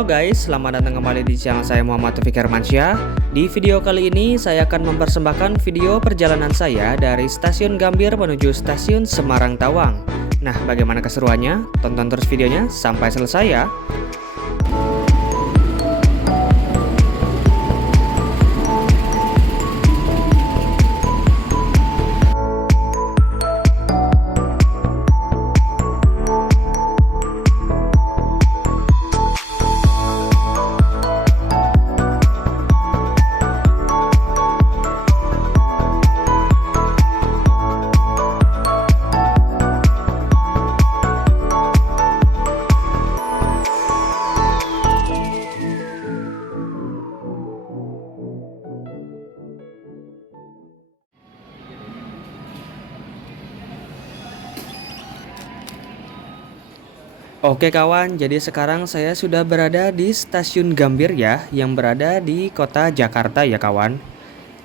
Halo guys, selamat datang kembali di channel saya Muhammad Taufik Hermansyah. Di video kali ini saya akan mempersembahkan video perjalanan saya dari stasiun Gambir menuju stasiun Semarang Tawang. Nah, bagaimana keseruannya? Tonton terus videonya sampai selesai ya. Oke kawan, jadi sekarang saya sudah berada di stasiun Gambir ya, yang berada di kota Jakarta ya kawan.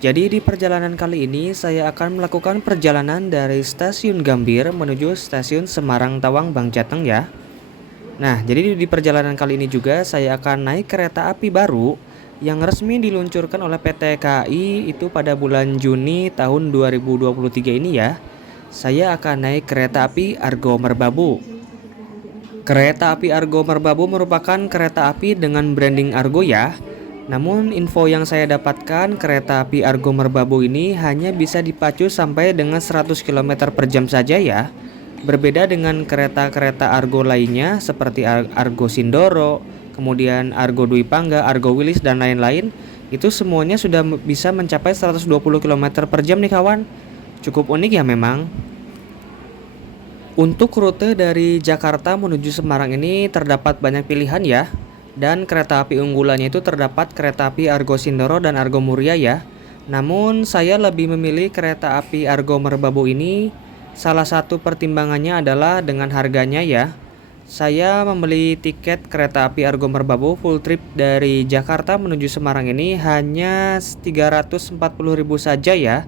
Jadi di perjalanan kali ini saya akan melakukan perjalanan dari stasiun Gambir menuju stasiun Semarang Tawang Bangjateng ya. Nah, jadi di perjalanan kali ini juga saya akan naik kereta api baru yang resmi diluncurkan oleh PT KAI itu pada bulan Juni tahun 2023 ini ya. Saya akan naik kereta api Argo Merbabu. Kereta api Argo Merbabu merupakan kereta api dengan branding Argo ya. Namun info yang saya dapatkan, kereta api Argo Merbabu ini hanya bisa dipacu sampai dengan 100 km per jam saja ya. Berbeda dengan kereta-kereta Argo lainnya seperti Argo Sindoro, kemudian Argo Dwi Pangga, Argo Wilis dan lain-lain. Itu semuanya sudah bisa mencapai 120 km per jam nih kawan. Cukup unik ya memang. Untuk rute dari Jakarta menuju Semarang ini terdapat banyak pilihan ya. Dan kereta api unggulannya itu terdapat kereta api Argo Sindoro dan Argo Muria ya. Namun saya lebih memilih kereta api Argo Merbabu ini. Salah satu pertimbangannya adalah dengan harganya ya. Saya membeli tiket kereta api Argo Merbabu full trip dari Jakarta menuju Semarang ini hanya 340.000 saja ya.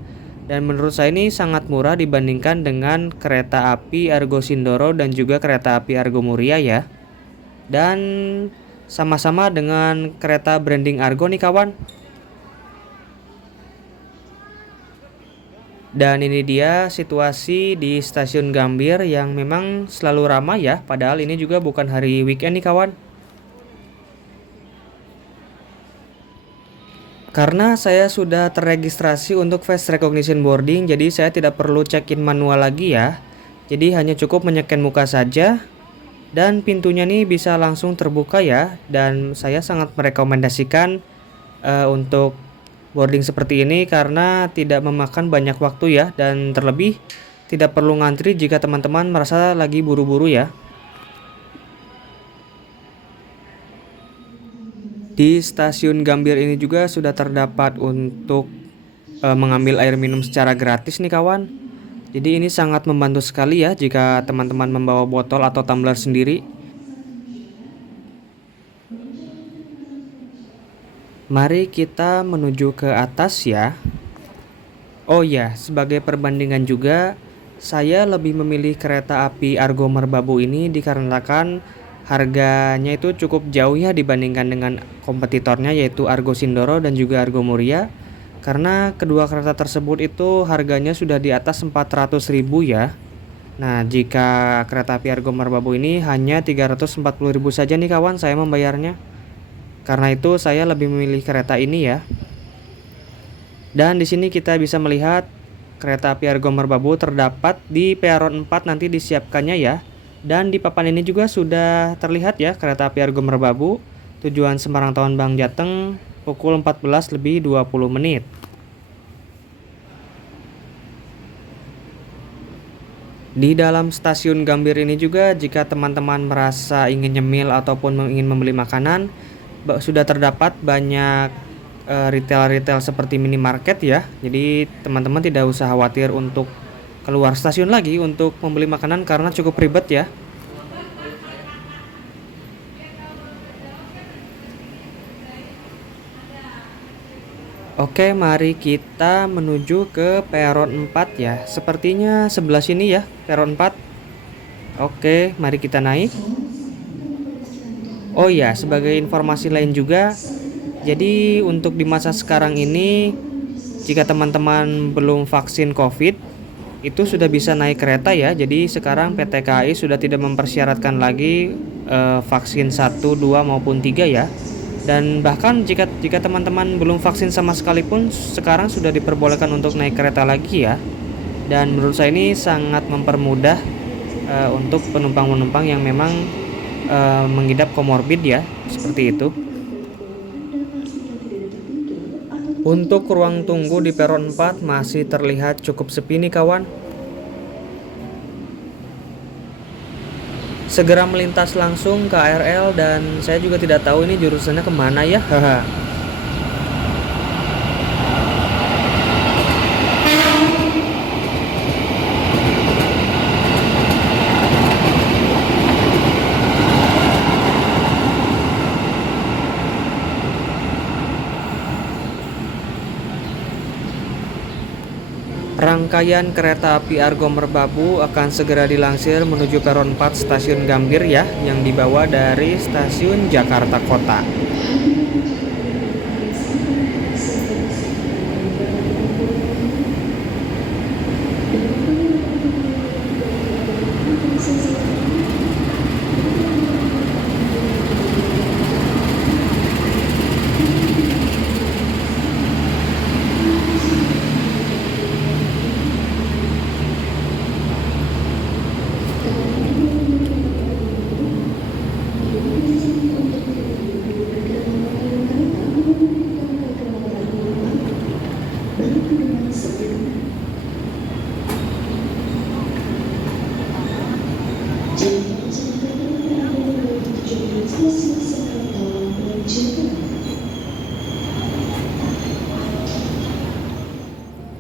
Dan menurut saya ini sangat murah dibandingkan dengan kereta api Argo Sindoro dan juga kereta api Argo Muria ya. Dan sama-sama dengan kereta branding Argo nih kawan. Dan ini dia situasi di stasiun Gambir yang memang selalu ramai ya. Padahal ini juga bukan hari weekend nih kawan. Karena saya sudah terregistrasi untuk face recognition boarding, jadi saya tidak perlu check-in manual lagi ya. Jadi hanya cukup menyeken muka saja. Dan pintunya nih bisa langsung terbuka ya. Dan saya sangat merekomendasikan untuk boarding seperti ini karena tidak memakan banyak waktu ya. Dan terlebih tidak perlu ngantri jika teman-teman merasa lagi buru-buru ya. Di stasiun Gambir ini juga sudah terdapat untuk mengambil air minum secara gratis nih kawan. Jadi ini sangat membantu sekali ya jika teman-teman membawa botol atau tumbler sendiri. Mari kita menuju ke atas ya. Oh ya, sebagai perbandingan juga, saya lebih memilih kereta api Argo Merbabu ini dikarenakan harganya itu cukup jauh ya dibandingkan dengan kompetitornya yaitu Argo Sindoro dan juga Argo Muria. Karena kedua kereta tersebut itu harganya sudah di atas 400.000 ya. Nah, jika kereta api Argo Merbabu ini hanya 340.000 saja nih kawan saya membayarnya. Karena itu saya lebih memilih kereta ini ya. Dan di sini kita bisa melihat kereta api Argo Merbabu terdapat di peron 4 nanti disiapkannya ya. Dan di papan ini juga sudah terlihat ya kereta api Argo Merbabu tujuan Semarang Tawang Bangjateng pukul 14.20 menit. Di dalam stasiun Gambir ini juga jika teman-teman merasa ingin nyemil ataupun ingin membeli makanan, sudah terdapat banyak retail-retail seperti minimarket ya. Jadi teman-teman tidak usah khawatir untuk keluar stasiun lagi untuk membeli makanan karena cukup ribet ya. Oke, mari kita menuju ke peron 4 ya. Sepertinya sebelah sini ya, peron 4. Oke, mari kita naik. Oh ya, sebagai informasi lain juga, jadi untuk di masa sekarang ini, jika teman-teman belum vaksin COVID, itu sudah bisa naik kereta ya. Jadi sekarang PT KAI sudah tidak mempersyaratkan lagi vaksin 1, 2 maupun 3 ya. Dan bahkan jika jika teman-teman belum vaksin sama sekali pun sekarang sudah diperbolehkan untuk naik kereta lagi ya. Dan menurut saya ini sangat mempermudah untuk penumpang-penumpang yang memang mengidap komorbid ya, seperti itu. Untuk ruang tunggu di peron 4 masih terlihat cukup sepi nih kawan. Segera melintas langsung ke KRL dan saya juga tidak tahu ini jurusannya kemana ya. Haha. Rangkaian kereta api Argo Merbabu akan segera dilansir menuju peron 4 stasiun Gambir ya, yang dibawa dari stasiun Jakarta Kota.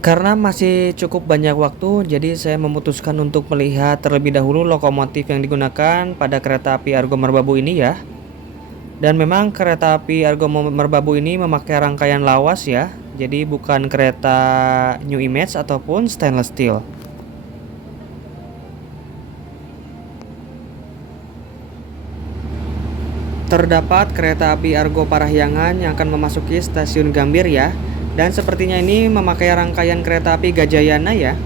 Karena masih cukup banyak waktu, jadi saya memutuskan untuk melihat terlebih dahulu lokomotif yang digunakan pada kereta api Argo Merbabu ini ya. Dan memang kereta api Argo Merbabu ini memakai rangkaian lawas ya, jadi bukan kereta New Image ataupun stainless steel. Terdapat kereta api Argo Parahyangan yang akan memasuki stasiun Gambir ya. Dan sepertinya ini memakai rangkaian kereta api Gajayana ya.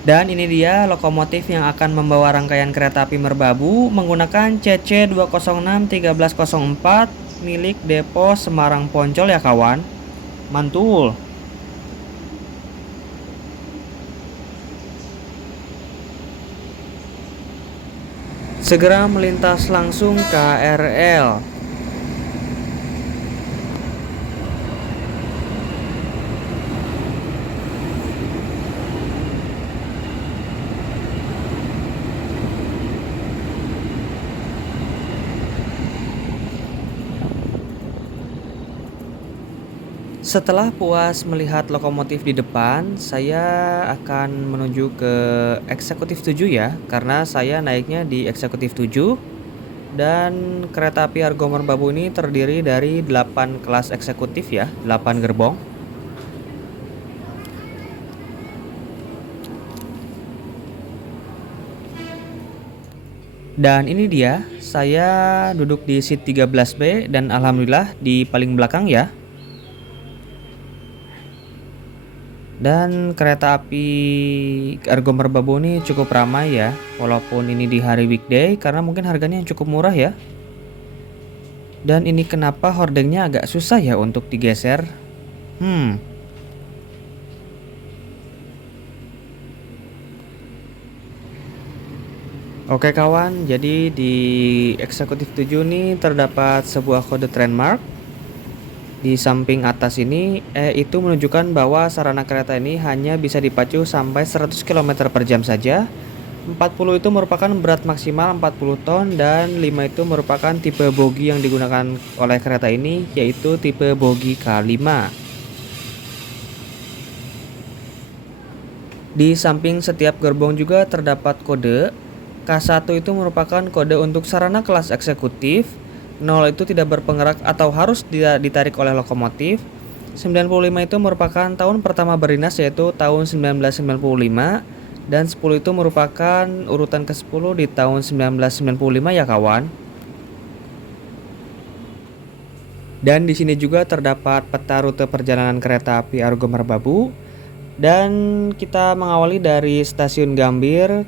Dan ini dia lokomotif yang akan membawa rangkaian kereta api Merbabu menggunakan CC 206-1304 milik Depo Semarang Poncol ya kawan. Mantul. Segera melintas langsung KRL. Setelah puas melihat lokomotif di depan, saya akan menuju ke eksekutif 7 ya, karena saya naiknya di eksekutif 7 dan kereta api Argo Merbabu ini terdiri dari 8 kelas eksekutif ya, 8 gerbong. Dan ini dia, saya duduk di seat 13B dan alhamdulillah di paling belakang ya. Dan kereta api Argo Merbabu ini cukup ramai ya, walaupun ini di hari weekday karena mungkin harganya yang cukup murah ya. Dan ini kenapa hordengnya agak susah ya untuk digeser. Oke kawan, jadi di eksekutif 7 nih terdapat sebuah kode trendmark. Di samping atas ini, itu menunjukkan bahwa sarana kereta ini hanya bisa dipacu sampai 100 km per jam saja. 40 itu merupakan berat maksimal 40 ton dan 5 itu merupakan tipe bogi yang digunakan oleh kereta ini, yaitu tipe bogi K5. Di samping setiap gerbong juga terdapat kode. K1 itu merupakan kode untuk sarana kelas eksekutif. 0 itu tidak berpenggerak atau harus ditarik oleh lokomotif. 95 itu merupakan tahun pertama berdinas, yaitu tahun 1995. Dan 10 itu merupakan urutan ke-10 di tahun 1995 ya kawan. Dan di sini juga terdapat peta rute perjalanan kereta api Argo Merbabu. Dan kita mengawali dari stasiun Gambir,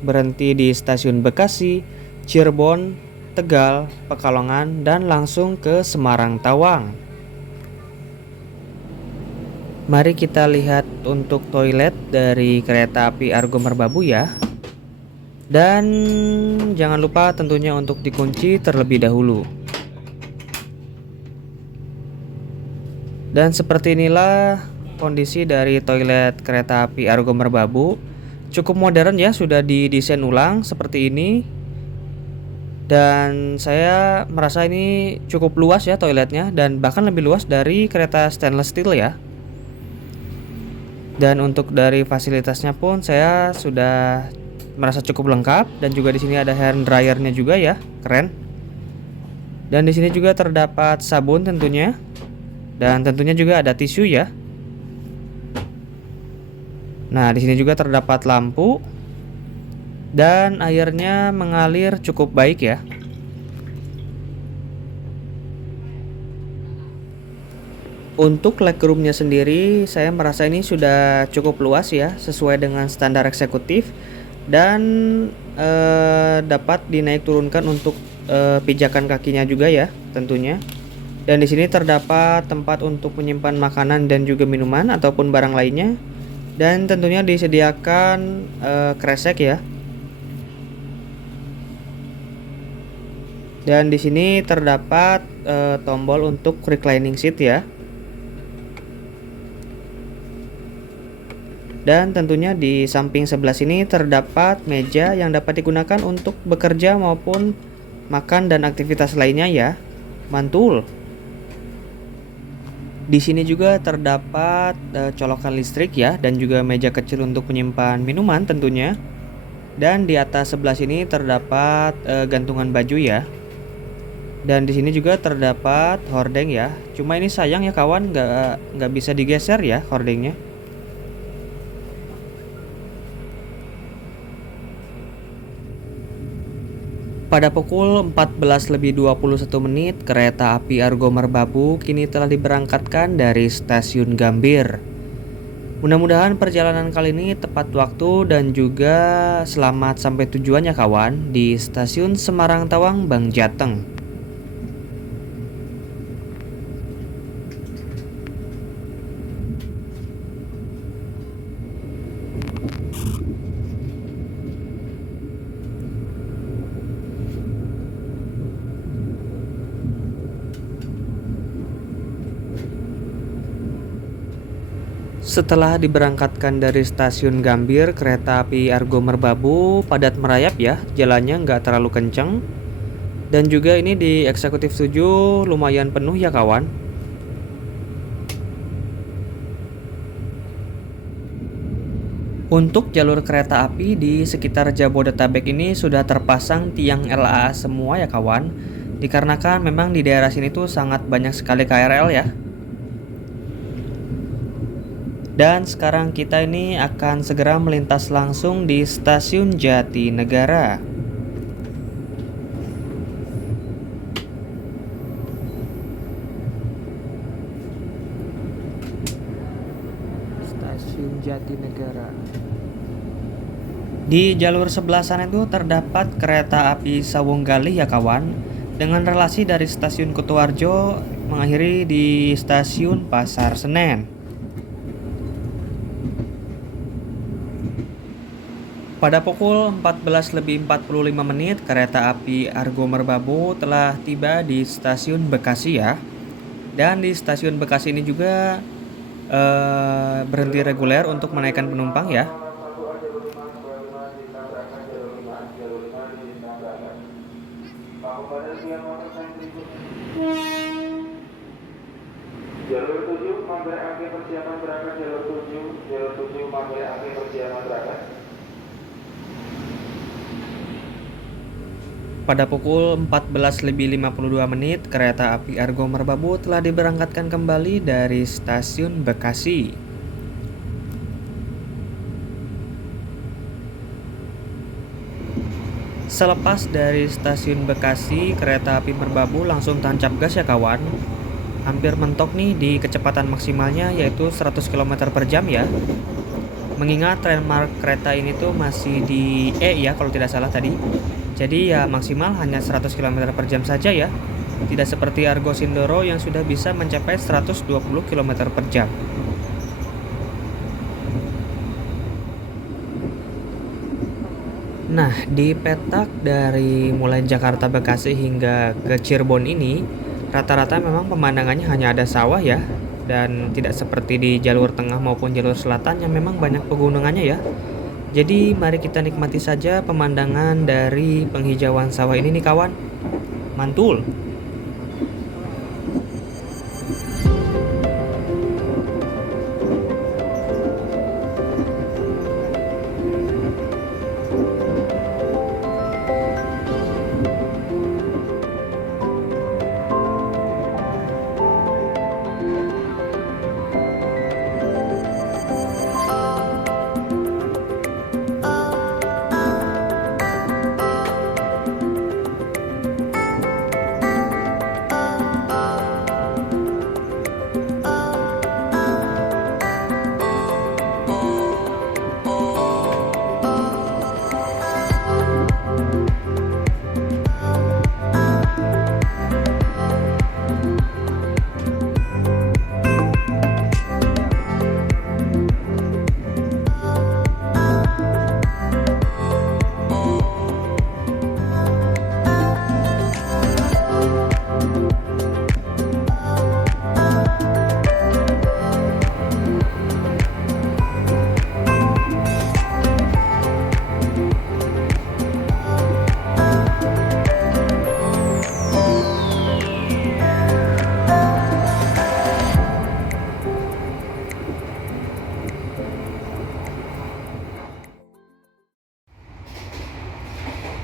berhenti di stasiun Bekasi, Cirebon, Tegal, Pekalongan, dan langsung ke Semarang Tawang. Mari kita lihat untuk toilet dari kereta api Argo Merbabu ya. Dan jangan lupa tentunya untuk dikunci terlebih dahulu. Dan seperti inilah kondisi dari toilet kereta api Argo Merbabu. Cukup modern ya, sudah didesain ulang seperti ini. Dan saya merasa ini cukup luas ya toiletnya, dan bahkan lebih luas dari kereta stainless steel ya. Dan untuk dari fasilitasnya pun saya sudah merasa cukup lengkap, dan juga di sini ada hand dryernya juga ya, keren. Dan di sini juga terdapat sabun tentunya, dan tentunya juga ada tisu ya. Nah, di sini juga terdapat lampu, dan airnya mengalir cukup baik ya. Untuk legroomnya sendiri, saya merasa ini sudah cukup luas ya, sesuai dengan standar eksekutif, dan dapat dinaik turunkan untuk pijakan kakinya juga ya, tentunya. Dan di sini terdapat tempat untuk menyimpan makanan dan juga minuman ataupun barang lainnya, dan tentunya disediakan kresek ya. Dan di sini terdapat tombol untuk reclining seat ya. Dan tentunya di samping sebelah sini terdapat meja yang dapat digunakan untuk bekerja maupun makan dan aktivitas lainnya ya. Mantul. Di sini juga terdapat colokan listrik ya, dan juga meja kecil untuk menyimpan minuman tentunya. Dan di atas sebelah sini terdapat gantungan baju ya. Dan di sini juga terdapat hordeng ya. Cuma ini sayang ya kawan, nggak bisa digeser ya hordengnya. Pada pukul 14:21 kereta api Argo Merbabu kini telah diberangkatkan dari stasiun Gambir. Mudah-mudahan perjalanan kali ini tepat waktu dan juga selamat sampai tujuan ya kawan, di stasiun Semarang Tawang, Bang Jateng. Setelah diberangkatkan dari stasiun Gambir, kereta api Argo Merbabu padat merayap ya, jalannya nggak terlalu kenceng. Dan juga ini di eksekutif 7 lumayan penuh ya kawan. Untuk jalur kereta api di sekitar Jabodetabek ini sudah terpasang tiang LAA semua ya kawan. Dikarenakan memang di daerah sini tuh sangat banyak sekali KRL ya. Dan sekarang kita ini akan segera melintas langsung di stasiun Jatinegara. Stasiun Jatinegara. Di jalur sebelah sana itu terdapat kereta api Sawung Galih ya kawan, dengan relasi dari stasiun Kutoarjo mengakhiri di stasiun Pasar Senen. Pada pukul 14:45 kereta api Argo Merbabu telah tiba di stasiun Bekasi ya. Dan di stasiun Bekasi ini juga berhenti reguler untuk menaikkan penumpang ya. Jalur 7 Manggarai Angke persiapan berangkat. Jalur 7 Manggarai Angke persiapan berangkat. Pada pukul 14:52 kereta api Argo Merbabu telah diberangkatkan kembali dari stasiun Bekasi. Selepas dari stasiun Bekasi, kereta api Merbabu langsung tancap gas ya kawan. Hampir mentok nih di kecepatan maksimalnya yaitu 100 km per jam ya. Mengingat landmark kereta ini tuh masih di E ya kalau tidak salah tadi. Jadi ya maksimal hanya 100 km per jam saja ya. Tidak seperti Argo Sindoro yang sudah bisa mencapai 120 km per jam. Nah, di petak dari mulai Jakarta Bekasi hingga ke Cirebon ini, rata-rata memang pemandangannya hanya ada sawah ya. Dan tidak seperti di jalur tengah maupun jalur selatan yang memang banyak pegunungannya ya. Jadi mari kita nikmati saja pemandangan dari penghijauan sawah ini nih kawan. Mantul.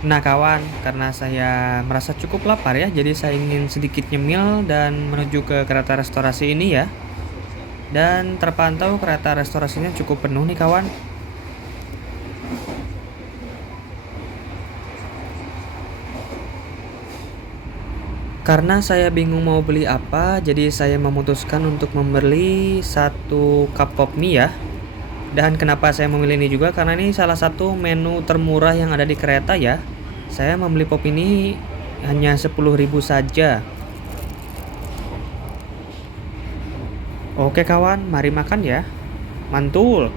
Nah kawan, karena saya merasa cukup lapar ya, jadi saya ingin sedikit nyemil dan menuju ke kereta restorasi ini ya. Dan terpantau kereta restorasinya cukup penuh nih kawan. Karena saya bingung mau beli apa, jadi saya memutuskan untuk membeli satu cup pop mie ya. Dan kenapa saya memilih ini juga, karena ini salah satu menu termurah yang ada di kereta ya. Saya membeli pop ini hanya 10.000 saja. Oke kawan, mari makan ya. Mantul.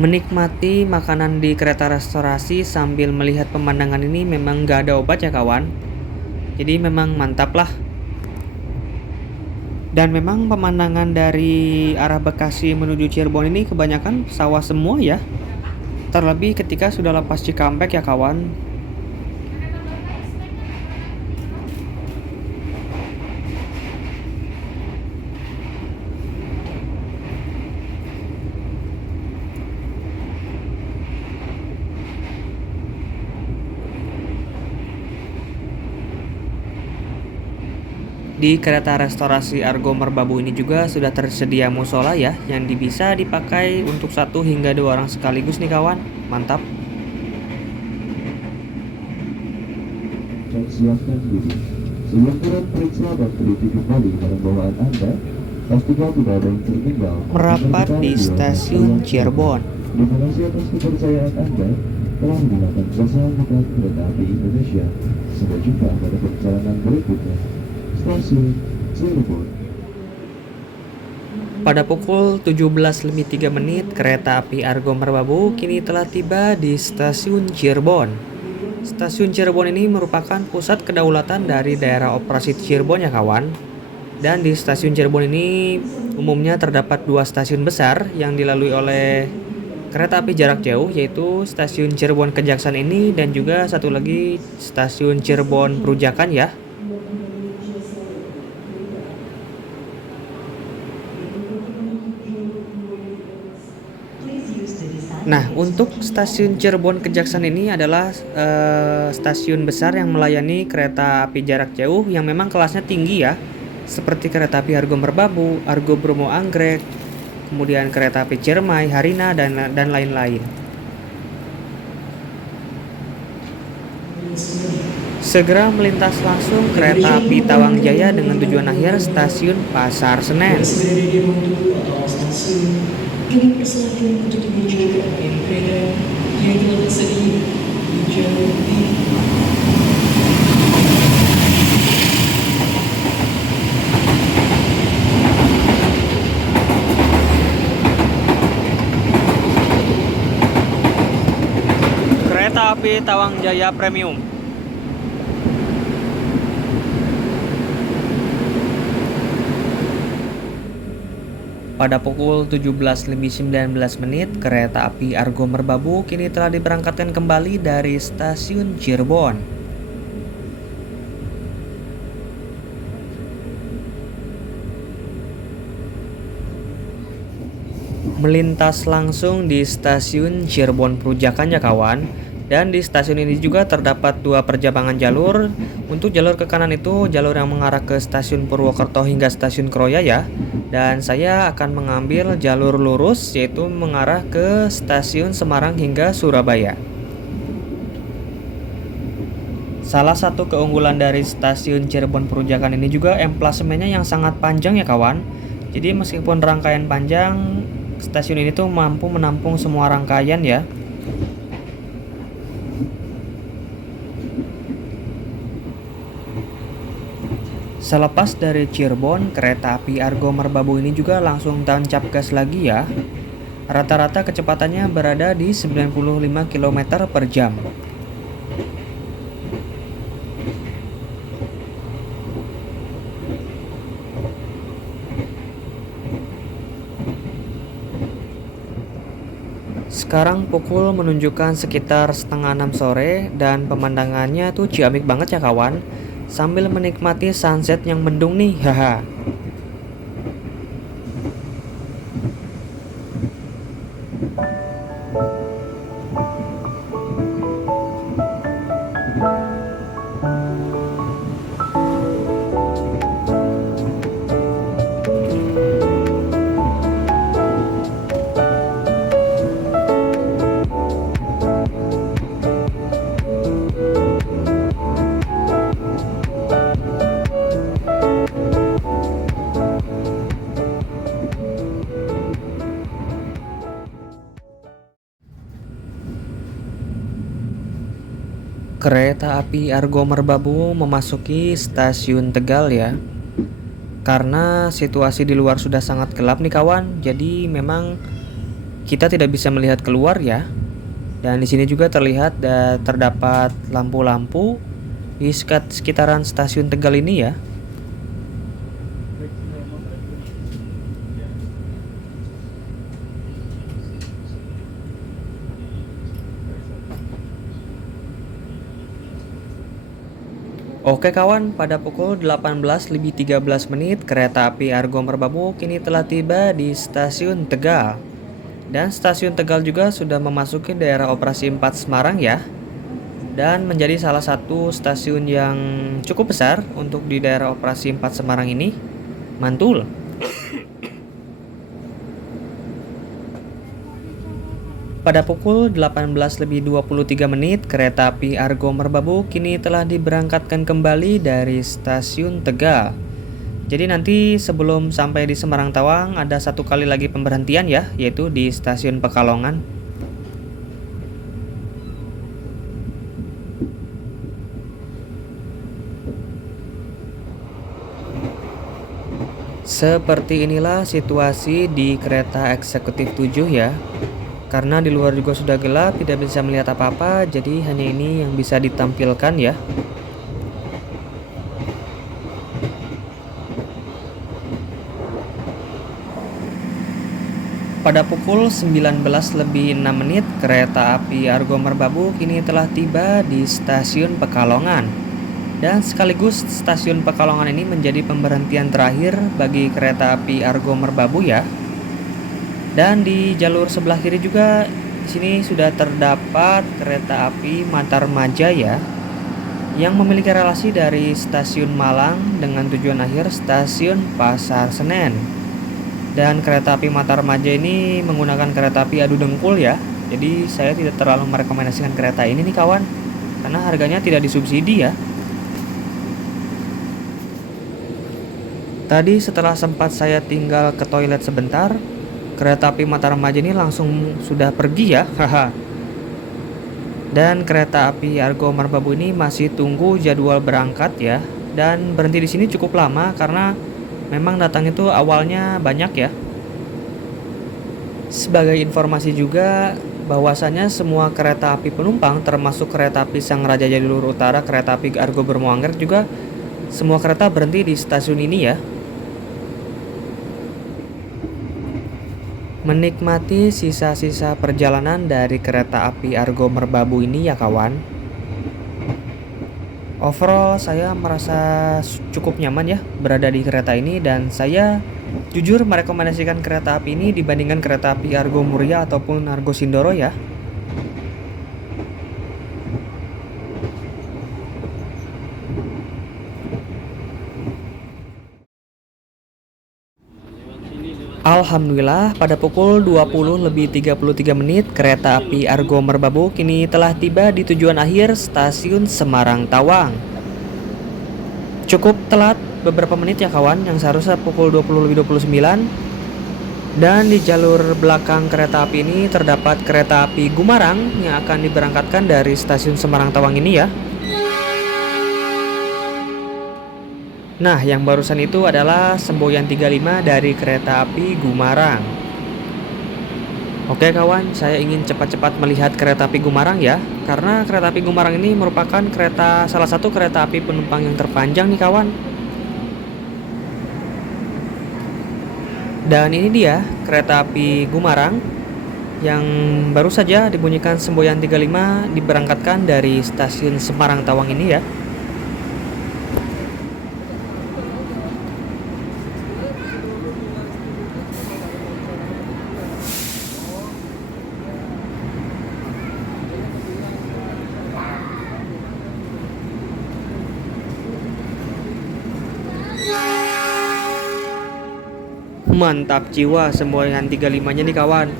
Menikmati makanan di kereta restorasi sambil melihat pemandangan ini memang gak ada obat ya kawan. Jadi memang mantap lah. Dan memang pemandangan dari arah Bekasi menuju Cirebon ini kebanyakan sawah semua ya. Terlebih ketika sudah lepas Cikampek ya kawan. Di kereta restorasi Argo Merbabu ini juga sudah tersedia musola ya, yang bisa dipakai untuk 1 hingga 2 orang sekaligus nih kawan. Mantap. Siapkan diri. Sebelum turun periksa dan teliti kembali barang bawaan Anda, pastikan tidak ada yang tertinggal. Merapat di stasiun Cirebon. Terima kasih atas kepercayaan Anda telah menggunakan jasa angkutan kereta api Indonesia. Sampai jumpa pada perjalanan berikutnya. Stasiun Cirebon. Pada pukul 17.03 kereta api Argo Merbabu kini telah tiba di Stasiun Cirebon. Stasiun Cirebon ini merupakan pusat kedaulatan dari daerah operasi Cirebon ya kawan. Dan di Stasiun Cirebon ini umumnya terdapat dua stasiun besar yang dilalui oleh kereta api jarak jauh, yaitu Stasiun Cirebon Kejaksan ini dan juga satu lagi Stasiun Cirebon Perujakan ya. Nah, untuk Stasiun Cirebon Kejaksan ini adalah stasiun besar yang melayani kereta api jarak jauh yang memang kelasnya tinggi ya, seperti kereta api Argo Merbabu, Argo Bromo Anggrek, kemudian kereta api Ciremai, Harina, dan lain-lain. Segera melintas langsung kereta api Tawang Jaya dengan tujuan akhir Stasiun Pasar Senen. Kami persilakan untuk menuju ke agen kereta yang telah tersedia di jalur ini. Kereta api Tawang Jaya Premium. Pada pukul 17.19 kereta api Argo Merbabu kini telah diberangkatkan kembali dari Stasiun Cirebon. Melintas langsung di Stasiun Cirebon Perujakan ya kawan. Dan di stasiun ini juga terdapat dua perjalanan jalur. Untuk jalur ke kanan itu jalur yang mengarah ke Stasiun Purwokerto hingga Stasiun Kroya ya. Dan saya akan mengambil jalur lurus yaitu mengarah ke Stasiun Semarang hingga Surabaya. Salah satu keunggulan dari Stasiun Cirebon Perujakan ini juga emplasemennya yang sangat panjang ya kawan. Jadi meskipun rangkaian panjang, stasiun ini tuh mampu menampung semua rangkaian ya. Selepas dari Cirebon, kereta api Argo Merbabu ini juga langsung tancap gas lagi ya. Rata-rata kecepatannya berada di 95 km per jam. Sekarang pukul menunjukkan sekitar setengah 6 sore dan pemandangannya tuh ciamik banget ya kawan. Sambil menikmati sunset yang mendung nih, haha. Kereta api Argo Merbabu memasuki Stasiun Tegal ya. Karena situasi di luar sudah sangat gelap nih kawan, jadi memang kita tidak bisa melihat keluar ya. Dan di sini juga terlihat terdapat lampu-lampu di sekitaran Stasiun Tegal ini ya. Oke kawan, pada pukul 18.13 kereta api Argo Merbabu kini telah tiba di Stasiun Tegal. Dan Stasiun Tegal juga sudah memasuki daerah operasi 4 Semarang ya. Dan menjadi salah satu stasiun yang cukup besar untuk di daerah operasi 4 Semarang ini, mantul. Pada pukul 18.23 kereta api Argo Merbabu kini telah diberangkatkan kembali dari Stasiun Tegal. Jadi nanti sebelum sampai di Semarang Tawang ada satu kali lagi pemberhentian ya, yaitu di Stasiun Pekalongan. Seperti inilah situasi di kereta eksekutif 7 ya. Karena di luar juga sudah gelap, tidak bisa melihat apa-apa, jadi hanya ini yang bisa ditampilkan ya. Pada pukul 19:06, kereta api Argo Merbabu kini telah tiba di stasiun Pekalongan. Dan sekaligus stasiun Pekalongan ini menjadi pemberhentian terakhir bagi kereta api Argo Merbabu ya. Dan di jalur sebelah kiri juga di sini sudah terdapat kereta api Matarmaja ya, yang memiliki relasi dari stasiun Malang dengan tujuan akhir stasiun Pasar Senen. Dan kereta api Matarmaja ini menggunakan kereta api adu dengkul ya. Jadi saya tidak terlalu merekomendasikan kereta ini nih kawan, karena harganya tidak disubsidi ya. Tadi setelah sempat saya tinggal ke toilet sebentar, kereta api Matarmaja ini langsung sudah pergi ya. Haha. Dan kereta api Argo Merbabu ini masih tunggu jadwal berangkat ya. Dan berhenti di sini cukup lama karena memang datang itu awalnya banyak ya. Sebagai informasi juga bahwasanya semua kereta api penumpang termasuk kereta api Sang Raja Jalur Utara, kereta api Argo Bromo Anggrek juga semua kereta berhenti di stasiun ini ya. Menikmati sisa-sisa perjalanan dari kereta api Argo Merbabu ini ya kawan. Overall saya merasa cukup nyaman ya berada di kereta ini, dan saya jujur merekomendasikan kereta api ini dibandingkan kereta api Argo Muria ataupun Argo Sindoro ya. Alhamdulillah pada pukul 20:33 kereta api Argo Merbabu kini telah tiba di tujuan akhir stasiun Semarang Tawang. Cukup telat beberapa menit ya kawan, yang seharusnya pukul 20:29. Dan di jalur belakang kereta api ini terdapat kereta api Gumarang yang akan diberangkatkan dari stasiun Semarang Tawang ini ya. Nah, yang barusan itu adalah semboyan 35 dari kereta api Gumarang. Oke kawan, saya ingin cepat-cepat melihat kereta api Gumarang ya, karena kereta api Gumarang ini merupakan salah satu kereta api penumpang yang terpanjang nih kawan. Dan ini dia kereta api Gumarang yang baru saja dibunyikan semboyan 35 diberangkatkan dari stasiun Semarang Tawang ini ya. Mantap jiwa semboyan 35-nya nih kawan.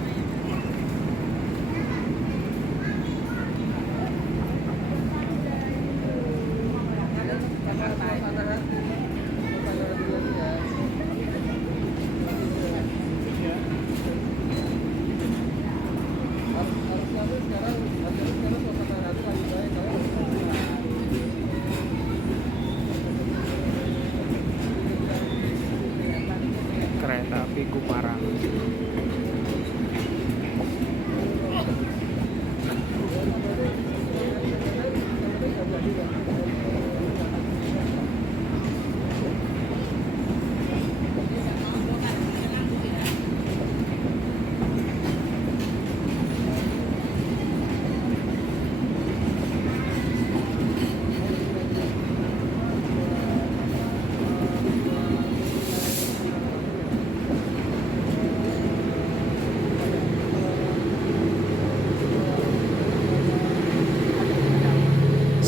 Kereta api Gumarang.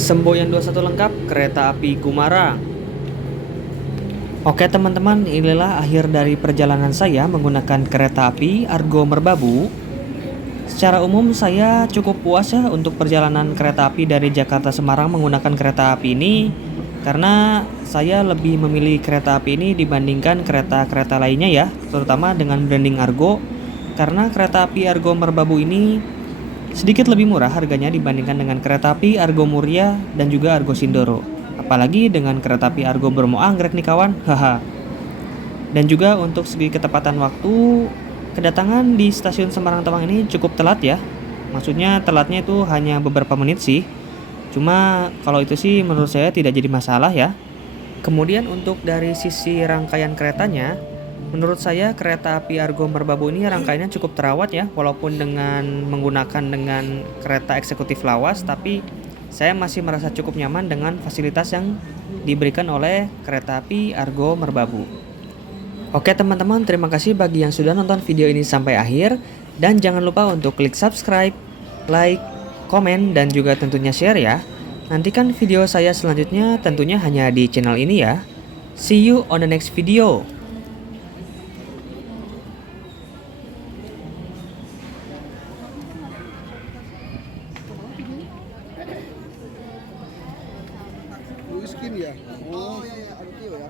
Semboyan 21 lengkap kereta api Gumarang. Oke teman-teman, inilah akhir dari perjalanan saya menggunakan kereta api Argo Merbabu. Secara umum saya cukup puas ya untuk perjalanan kereta api dari Jakarta Semarang menggunakan kereta api ini, karena saya lebih memilih kereta api ini dibandingkan kereta-kereta lainnya ya, terutama dengan branding Argo, karena kereta api Argo Merbabu ini sedikit lebih murah harganya dibandingkan dengan kereta api Argo Muria dan juga Argo Sindoro. Apalagi dengan kereta api Argo Bromo Anggrek nih kawan. Haha. Dan juga untuk segi ketepatan waktu, kedatangan di stasiun Semarang Tawang ini cukup telat ya. Maksudnya telatnya itu hanya beberapa menit sih. Cuma kalau itu sih menurut saya tidak jadi masalah ya. Kemudian untuk dari sisi rangkaian keretanya, menurut saya kereta api Argo Merbabu ini rangkaiannya cukup terawat ya, walaupun dengan menggunakan dengan kereta eksekutif lawas, tapi saya masih merasa cukup nyaman dengan fasilitas yang diberikan oleh kereta api Argo Merbabu. Oke teman-teman, terima kasih bagi yang sudah nonton video ini sampai akhir, dan jangan lupa untuk klik subscribe, like, komen, dan juga tentunya share ya. Nantikan video saya selanjutnya tentunya hanya di channel ini ya. See you on the next video. Skin ya? Oh iya, iya, aduh ya.